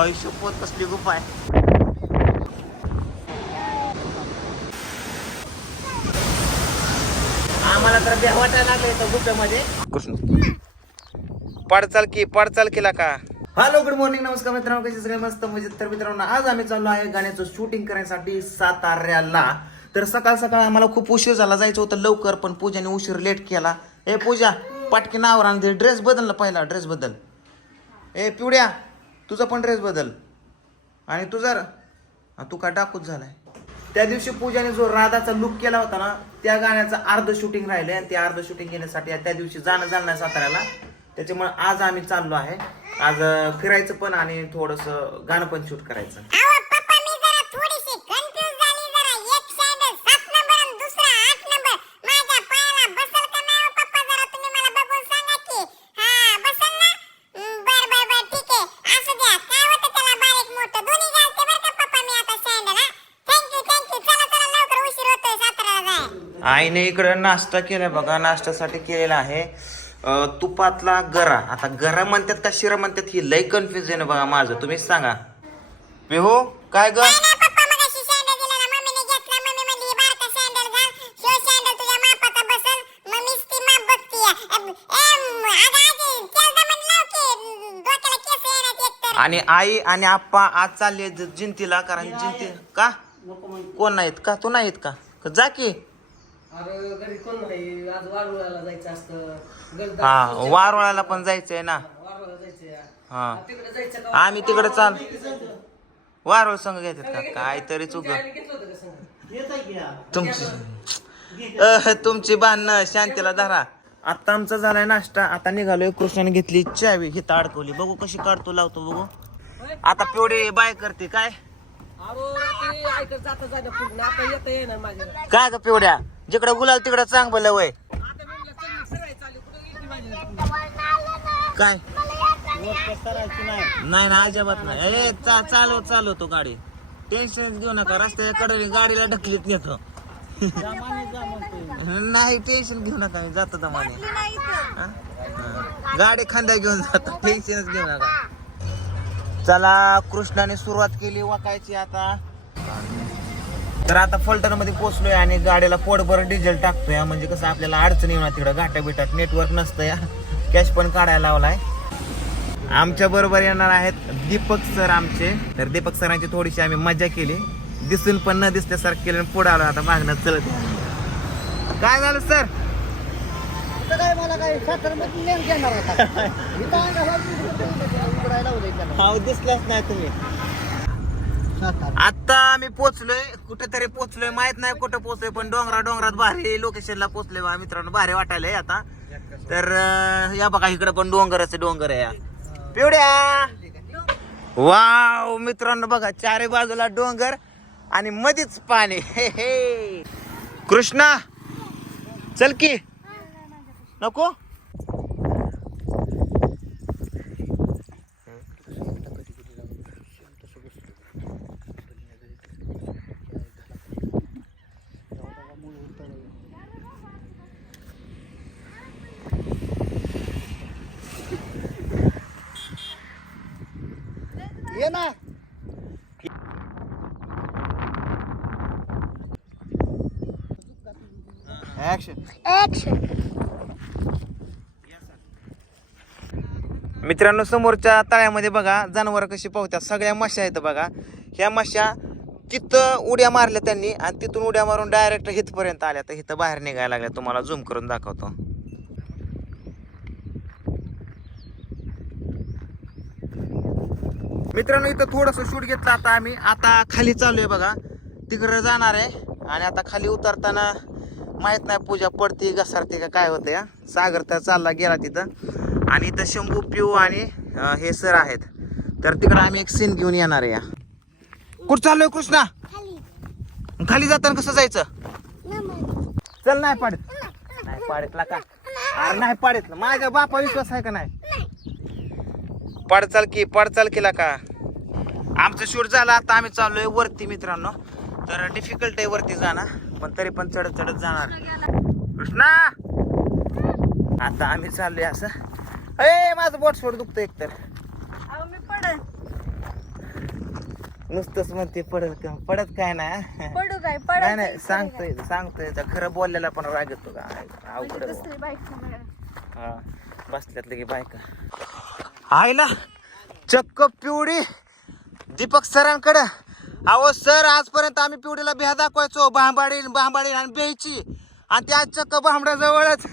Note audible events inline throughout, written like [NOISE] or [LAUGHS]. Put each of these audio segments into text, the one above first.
आयुष्य पोत कसली गुफा आहे? आम्हाला तर वाटायला लागलं इथं गुप्यामध्ये कृष्ण. पडचाल की पडचाल केला का? हॅलो गुड मॉर्निंग नमस्कार मित्रांनो कसे सगळे मस्त मजेत? तर मित्रांनो आज आम्ही चाललो आहे गाण्याचं शूटिंग करण्यासाठी साताऱ्याला. तर सकाळ सकाळ आम्हाला खूप उशीर झाला जायचं होतं लवकर पण पूजाने उशीर लेट केला. ए पूजा पाटकी नावर आणि ड्रेस बदलला पहिला ड्रेस बदल. ए पिवड्या तुझा पण ड्रेस बदल. आणि तुझा र- तू का टाकूच झालाय. त्या दिवशी पूजाने जो राधाचा लुक केला होता ना त्या गाण्याचं अर्ध शूटिंग राहिलंय आणि ते अर्ध शूटिंग घेण्यासाठी त्या दिवशी जाणं जाणं साताऱ्याला. त्याच्यामुळे आज आम्ही चाललो आहे. आज फिरायचं पण आणि थोडस गाणं पण शूट करायचं. आईने इकडं नाश्ता केलाय बघा नाश्त्यासाठी केलेला आहे. तुपातला गरा. आता गरा म्हणतात का शिरा म्हणतात ही? लय कन्फ्युजन आहे बघा माझं. तुम्हीच सांगा. पिहू काय ग? आणि आई आणि आप्पा आज चालले जिंतीला कारण जिंती का? कोण नाहीत का? तू नाहीत का? जा की. अरे घरी कोण नाही आज वारुळाला जायचं असतं. गरदा हा वारवळाला पण जायचंय ना. वारुळाला जायचंय. हा. तिकडे जायचं का? आम्ही तिकडे चाल वारवळ संघ? घेतात का? काय तरी चुक आईने घेतलं होतं का संग तुमची अह, तुमची बांधणं शांतीला धरा. आता आमचा झालाय नाश्ता. आता निघालोय कृष्णाने घेतली चावी. हिथं अडकवली. बघू कशी काढतो लावतो बघू. आता पिवडे बाय करते काय? अहो रात्री ऐकत जाता जाता पूर्ण आता येता येणार माझ्या काय ग पिवड्या? जिकडं गुलाल तिकडं चांग बोल वय. काय? नाही ना अजिबात नाही. ए चा चालव चालवतो गाडी. टेन्शन घेऊ नका. रस्त्याकडे गाडीला ढकलीत घेतो नाही टेन्शन घेऊ नका. मी जातो दमाने. गाडी खांद्या घेऊन जातो. टेन्शनच घेऊ नका. चला कृष्णाने सुरुवात केली. वाकायची आता. तर आता फलटणमध्ये पोहोचलोय आणि गाडीला पोटभर डिझेल टाकतोय. म्हणजे कसं आपल्याला अडचण येणार तिकडं. घाटा बिटात नेटवर्क नसतं या. कॅश पण काढायला लावलाय. आमच्या बरोबर येणार आहेत दीपक सर आमचे. तर दीपक सरांची थोडीशी आम्ही मजा केली. दिसून पण न दिसल्यासारखं केलं पुढे आलो. आता मागणं चलत काय झालं सर? काय मला काय सातारमध्ये नेम घेणार होता इथं उघडायला उघडायला हा दिसलाच नाही तुम्ही आता आम्ही पोचलोय कुठेतरी पोचलोय माहीत नाही कुठं पोचलोय पण डोंगरा डोंगरात भारी लोकेशनला पोचलोय बा मित्रांनो भारी वाटायलंय आता. तर या बघा इकडे पण डोंगरच डोंगर आहे या. पिवड्या! वाव मित्रांनो बघा चारी बाजूला डोंगर आणि मध्येच पाणी. हे हे. कृष्णा चल की. नको? ना. मित्रांनो समोरच्या तळ्यामध्ये बघा जनावर कशी पावत्यात सगळ्या माश्या आहेत बघा. ह्या माश्या तिथं उड्या मारल्या त्यांनी आणि तिथून उड्या मारून डायरेक्ट हितपर्यंत आल्या. तर इथं बाहेर निघायला लागल्या. तुम्हाला झूम करून दाखवतो. मित्रांनो इथं थोडस शूट घेतलं आता आम्ही. आता खाली चालू आहे बघा. तिकडं जाणार आहे. आणि आता खाली उतरताना माहीत नाही पूजा पडते घसरते का काय होतं या सागर तर चालला गेला तिथं. आणि इथं शंभू पिऊ आणि हे सर आहेत. तर तिकडं आम्ही एक सीन घेऊन येणार आहे या. कुठं चाललोय कृष्णा? खाली. खाली जाताना कसं जायचं? चल नाही पाडत. नाही पाडतला का? अरे नाही पाडत. माझ्या बापा विश्वास आहे का नाही? पडचाल की पडचाल केला का? आमचं शूट झालं आता आम्ही चाललोय वरती मित्रांनो. तर डिफिकल्ट आहे वरती जाणं पण तरी पण चढत चढत जाणार. कृष्णा! आता आम्ही चाललोय असं. ए माझं बोट सोड दुखतं एकतर. नुसतंच म्हणते पडत का? पडत काय नाही पडू काय? नाही नाही सांगतोय सांगतोय. तर खरं बोललेला पण राग येतो का? अवघड म्हणजे बुवा. हा. बसल्यातलं की बायका. आईला चक्क पिवडी. दीपक सरांकडं. अहो सर आजपर्यंत आम्ही पिवडीला बिहा दाखवायचो. भांबाडी बांबाडी आणि बेची आणि त्या चक्क भांबड्याजवळच.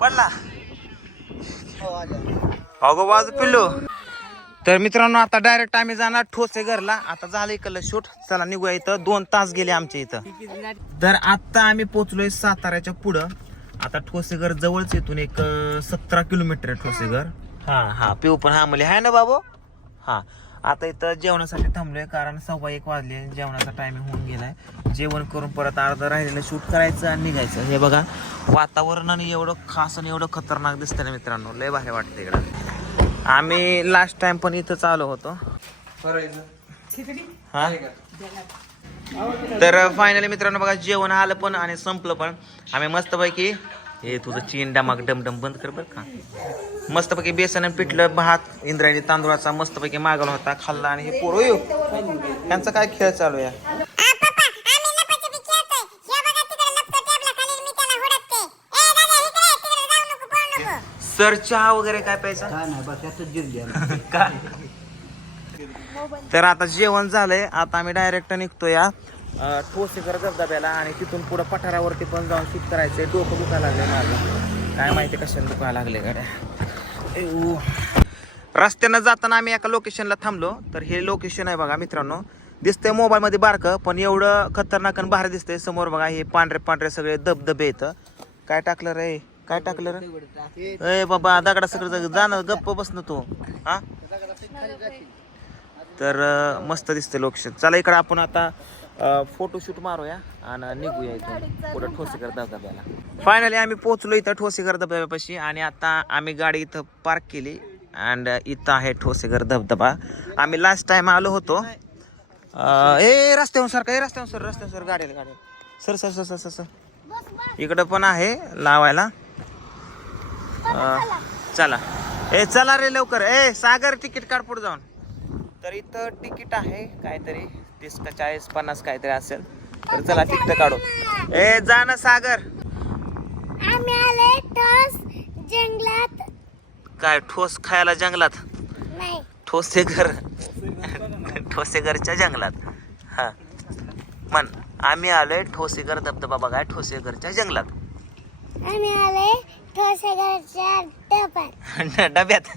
पडला. अगो वाज पिल्लू. तर मित्रांनो आता डायरेक्ट आम्ही जाणार ठोसे घरला. आता झालं इकडलं शूट. चला निघूया इथं. दोन तास गेले आमच्या इथं. तर आता आम्ही पोचलोय साताऱ्याच्या पुढं. आता ठोसेघर जवळच इथून एक सतरा किलोमीटर आहे ठोसेघर. हा हा. पिऊ पण हा म्हणले हाय ना बाबू? हा. आता इथं जेवणासाठी थांबलोय कारण सव्वा एक वाजले. जेवणाचा टायमिंग होऊन गेलाय. जेवण करून परत अर्ध राहिलेलं शूट करायचं आणि निघायचं. हे बघा वातावरण आणि एवढं खास आणि एवढं खतरनाक दिसतंय ना मित्रांनो. लय भारी वाटतं इकडं. आम्ही लास्ट टाइम पण इथंच आलो होतो. हा? तर फायनली मित्रांनो बघा जेवण आलं पण आणि संपलं पण. आम्ही मस्तपैकी हे तुझं चीन डमाक डमडम बंद कर बरं का. मस्तपैकी बेसन पिठलं भात इंद्रायणी तांदूळाचा मस्तपैकी मागवला होता खाल्ला आणि हे पोरं येऊ यांचा काय खेळ चालू आहे? आ, पप्पा, आम्ही लपाछपी खेळतोय. हे बघा तिकडे लपतो टेबला खाली, मी त्याला हुडकते. ए, दादा, इकडे ये, तिकडे जाऊ नको, पळू नको. सर चहा वगैरे काय प्यायचा? काय [LAUGHS] नाही बस याच जिरली का तर आता जेवण झालंय. आता आम्ही डायरेक्ट निघतो या ठोसेकर धबधब्याला आणि तिथून पुढं पठारावरती पण जाऊन शूट करायचंय. डोकं दुखायला लागलंय माझं. काय माहिती कशाने दुखायला लागले गाड्या. रस्त्यानं जाताना आम्ही एका लोकेशनला थांबलो. तर हे लोकेशन आहे बघा मित्रांनो. दिसतंय मोबाईल मध्ये बारकं पण एवढं खतरनाक आणि भारी दिसतंय. समोर बघा हे पांढरे पांढरे सगळे धबधबे येतं काय टाकलं रे? काय टाकलं रे? ए बाबा दगडा सगळं जाणं गप्प बसन तू. हा? तर मस्त दिसते लोकेशन चला इकडं आपण आता फोटोशूट मारूया आणि निघूया इथून. पुढे ठोसेकर धबधब्याला. फायनली आम्ही पोहोचलो इथं ठोसेकर धबधब्यापाशी आणि आता आम्ही गाडी इथं पार्क केली अँड इथं आहे ठोसेकर धबधबा. आम्ही लास्ट टाइम आलो होतो. ए रस्त्यावर सर काय रस्त्यावर सर रस्त्यावर सर गाडीला गाडी sir sir sir sir sir sir. इकडं पण आहे लावायला. चला. ए चला रे लवकर. ए सागर तिकीट काढ पुढे जाऊन. तर इथं तिकीट आहे काहीतरी तीस का चाळीस पन्नास काहीतरी असेल. तर चला तिकीट काढू. ए जा ना सागर. आम्ही ठोस जंगलात. काय ठोस खायला जंगलात? नाही. ठोसेघर ठोसेघरच्या जंगलात. हा. म्हण आम्ही आलोय ठोसेघर धबधबा बघाय ठोसेघरच्या जंगलात. आम्ही आलोय ठोसेघरच्या डब्यात. [LAUGHS] डब्यात?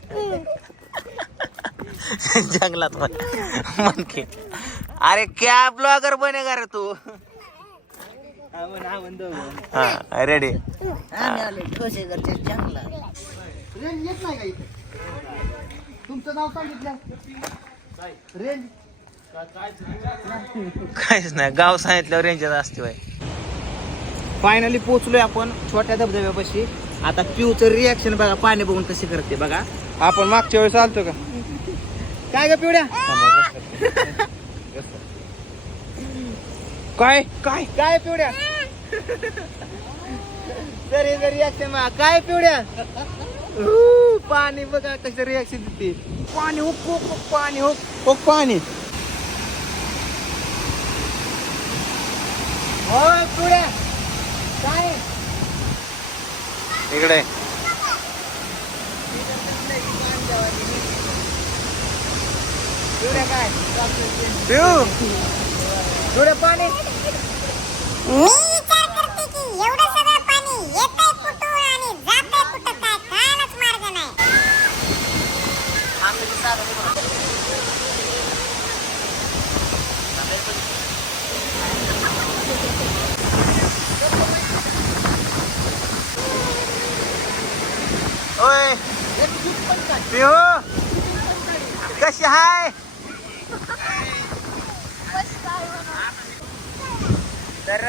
[LAUGHS] जंगलात म्हण म्हण की अरे क्या ब्लॉगर बनेगा रे तू? हा रेडी रेंज येत नाही का इथे तुमचं नाव सांगितलं रेंज काहीच नाही गाव सांगितल्यावर रेंजच असते बाय फायनली पोहोचलोय आपण छोट्या धबधब्यापाशी. आता पिऊचं रिॲक्शन बघा पाणी बघून कशी करते बघा. आपण मागच्या वेळेस आलतो का? काय ग पिवड्या? काय? काय? काय पिवड्या? तरी रिॲक्शन बघा काय पिवड्या? पाणी बघा कसं रिॲक्शन देते. पाणी हुक हुक हुक, पाणी हुक हुक पाणी. होय पिवड्या. काय? इकडे. पिऊ. पिवड्या पाणी? मी विचार करते की एवढं सगळं पाणी येतंय कुठून आणि जातंय कुठं काय? कळायलाच मार्ग नाही. ओय. पिऊ. कशी हाय? तर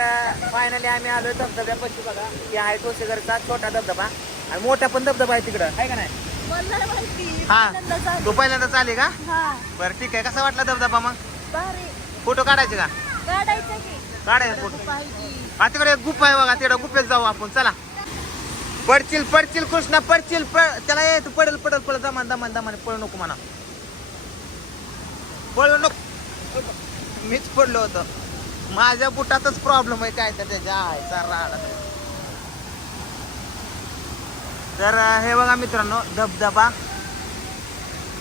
फायनली आम्ही आलोय धबधब्यापाशी बघा. की आहे ठोसेघरचा छोटा धबधबा. आणि मोठा पण धबधबा आहे तिकडं. आहे का नाही? हा. तू पहिल्यांदा चाले का? हा. बरं ठीक आहे. कसा वाटला धबधबा मग? फोटो काढायचे का? काढायचं फोटो. हा तिकडे एक गुफा आहे बघा. तिकडे गुफेत जाऊ आपण. चला. पडचिल पडचिल कृष्णा. पडचिल पड त्याला ये तू पडेल पडल. पडल दमान दमान दमान पळू नको म्हणा. पळू नको. मीच पडलो होतो. माझ्या बुटातच प्रॉब्लेम आहे काय तर त्याच्या आयचा राडा. तर हे बघा मित्रांनो धबधबा.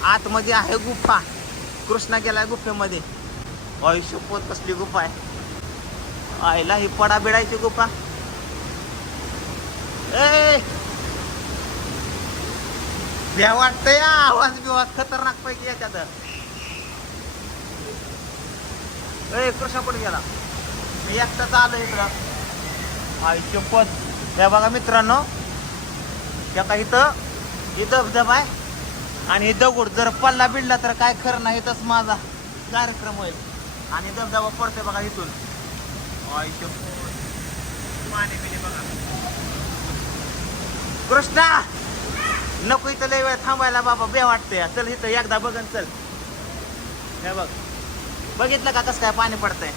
आतमध्ये आहे गुफा. कृष्णा गेलाय गुफेमध्ये. आयुष्य पोत कसली गुफा आहे. आईला ही पडा बिडायची गुफा. ए! वाटतंय आवाज बिवाज खतरनाक पैकी याच्यात. ए कृष्णा गेला. मी एकटाच आलो इकडं. आयुष्य हे बघा मित्रांनो त्याचा इथं इथं धबधबा आहे. आणि दगड जर पल्ला बिडला तर काय खरं नाही तस माझा कार्यक्रम होईल. आणि धबधबा पडते बघा इथून. आयुष्य पाणी बघा. कृष्णा! नको इथं लय वेळ थांबायला बाबा बे वाटते चल इथं एकदा बघन चल. हे बघ. बघितलं का कसं काय पाणी पडतंय?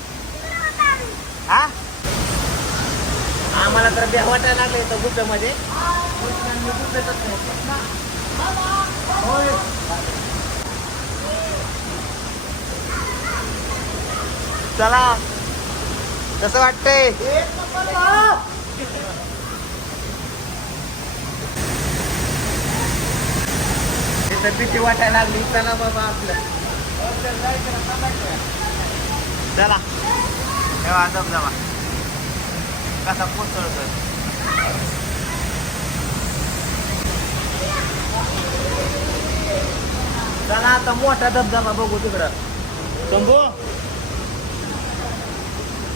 हा? आम्हाला तर बे वाटायला लागलं इथं गुप्प्यामध्ये चला. कसं वाटतंय? तिथं भीती वाटायला लागली. चला बाबा आपलं. चला. तेव्हा धबधबा कसा कोसळतोय चला आता मोठा धबधबा बघू तिकडं. शंभू?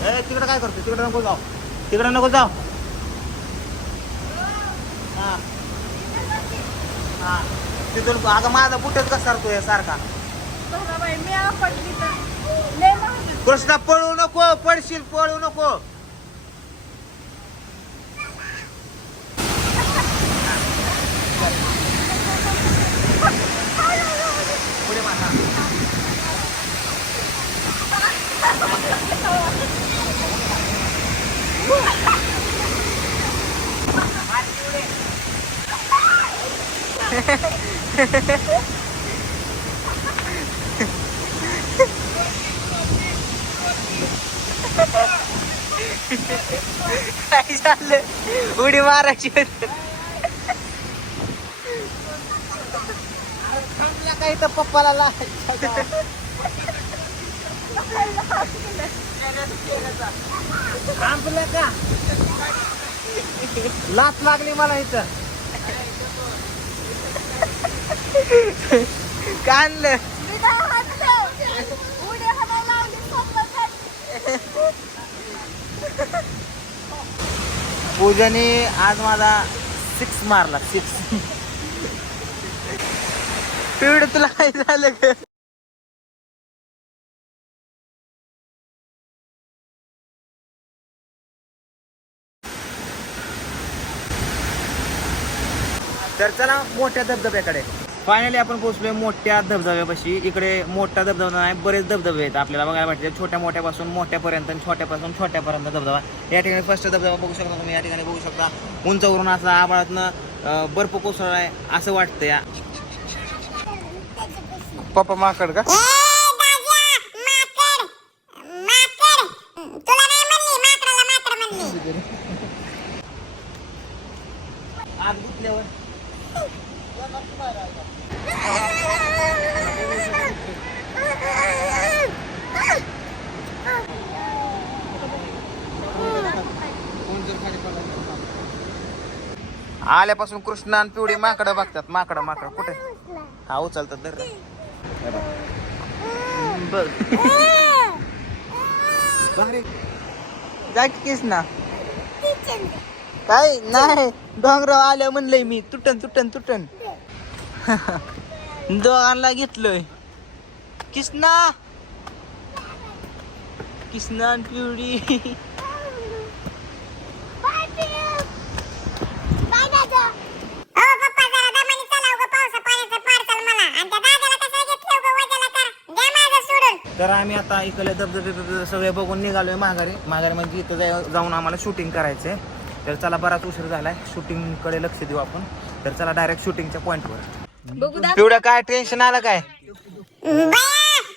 ए तिकडं काय करतो तिकडं नको जाऊ. तिकडं नको जाऊ. हा. हा. तिथून अगं माझा बुटच घसरतोय सारखा. कृष्णा पळू नको पडशील पळू नको. [LAUGHS] काय झालं? उडी मारायची काही तर पप्पाला थांबलं का? लाच लागली मला इथं. का आणलं? पूजाने आज माझा सिक्स मारला सिक्स पिवड तुला काय झालं ग? तर चला मोठ्या धबधब्याकडे. फायनली आपण पोहोचलोय मोठ्या धबधब्यापाशी. इकडे मोठा धबधबा नाही बरेच धबधबे आहेत आपल्याला बघायला भेटते छोट्या मोठ्यापासून मोठ्यापर्यंत आणि छोट्यापासून छोट्यापर्यंत धबधबा. या ठिकाणी फर्स्ट धबधबा बघू शकता तुम्ही. या ठिकाणी बघू शकता उंचावरून असा आबाळातनं बर्फ कोसळलाय असं वाटतं या पप्पा माकड का ए, दाद्या, माकड, माकड. तुला नाही म्हणली माकडाला माकड म्हणली आग गुतल्यावर आल्यापासून कृष्ण आणि पिवळी माकडं बघतात. माकडं माकडं. कुठे? हा उचलतात धर. बघ. जाकीस काय? नाही. डोंगराव आल्या म्हणलंय मी तुटन तुटन तुटन. [LAUGHS] दोघांना घेतलोय. किसना किसना आणि पिवळी [LAUGHS] ओ पप्पा जरा दमानी चला उगा पावसा पाण्याचं पाडचाल मला आणि त्या दादाला कसं घेतलं उगा वजाला कर द्या माझं सोडून तर आम्ही आता इकडे धबधबे सगळे बघून निघालोय माघारी. माघारी म्हणजे इथं जाय- जाऊन आम्हाला शूटिंग करायचंय. तर चला बराच उशीर झालाय. शूटिंगकडे लक्ष देऊ आपण. तर चला डायरेक्ट शूटिंगच्या पॉईंटवर पिवड्या काय? टेन्शन आलं काय? बया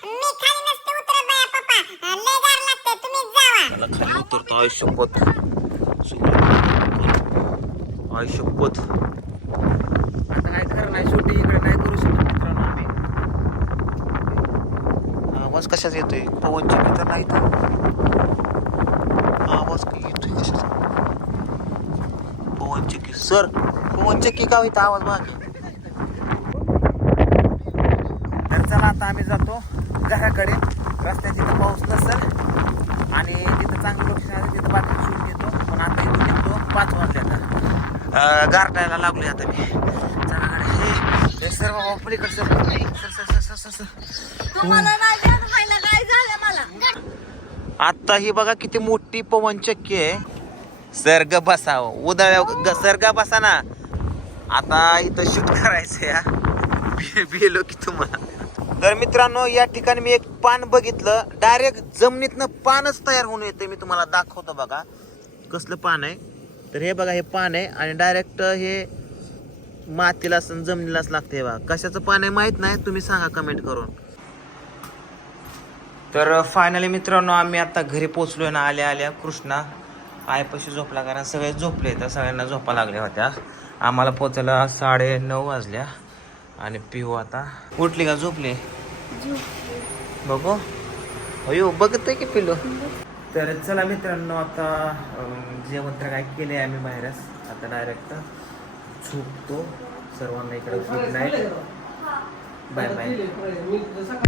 मी खाली नसते उतरत बया पप्पा लय गार लागते तुम्हीच जावा मला खाली उतरतो आयुष्यपत आयुष्यपत आता काय खरं नाही शूटिंग इकडे नाही करू शकत मित्रांनो आम्ही आवाज कशाच येतोय? पवन चक्की तर नाही तर आवाज येतोय कशाचा? पवन चक्की सर पवन चक्की का होईत आवाज मागे? तर चला आता आम्ही जातो घराकडे. रस्त्याची तिथं पाऊस नसेल आणि तिथं चांगलं लोकेशन आहे तिथं बाटली शूट घेतो. पण आता इथून निघतो पाच वाजले आता गारटायला लागलोय आता मी. सर बाबा पलीकडे sir. Sir sir sir sir आता ही बघा किती मोठी पवन चक्की आहे. सर ग बसा उदळ ग सर ग बसा ना. आता इथं शूट करायचं या भेलो की तुम्हाला. तर मित्रांनो या ठिकाणी मी एक पान बघितलं. डायरेक्ट जमिनीतनं पानच तयार होऊन येतं मी तुम्हाला दाखवतो बघा. कसलं पान आहे? तर हे बघा हे पान आहे आणि डायरेक्ट हे मातीला असं जमिनीलाच लागते बा. कशाचं पाणी माहीत नाही तुम्ही सांगा कमेंट करून. तर फायनली मित्रांनो आम्ही आता घरी पोचलोय ना आल्या आल्या कृष्णा. आयपाशी झोपला कारण सगळे झोपले तर सगळ्यांना झोपा लागल्या होत्या. आम्हाला पोचायला साडे नऊ वाजल्या. आणि पिऊ आता. उठली का झोपली? बघू. अयो बघतोय की पिलो तर चला मित्रांनो आता जेवण तर काय केले आम्ही बाहेरच. आता डायरेक्ट झोपतो सर्वांना इकडे. Good night bye bye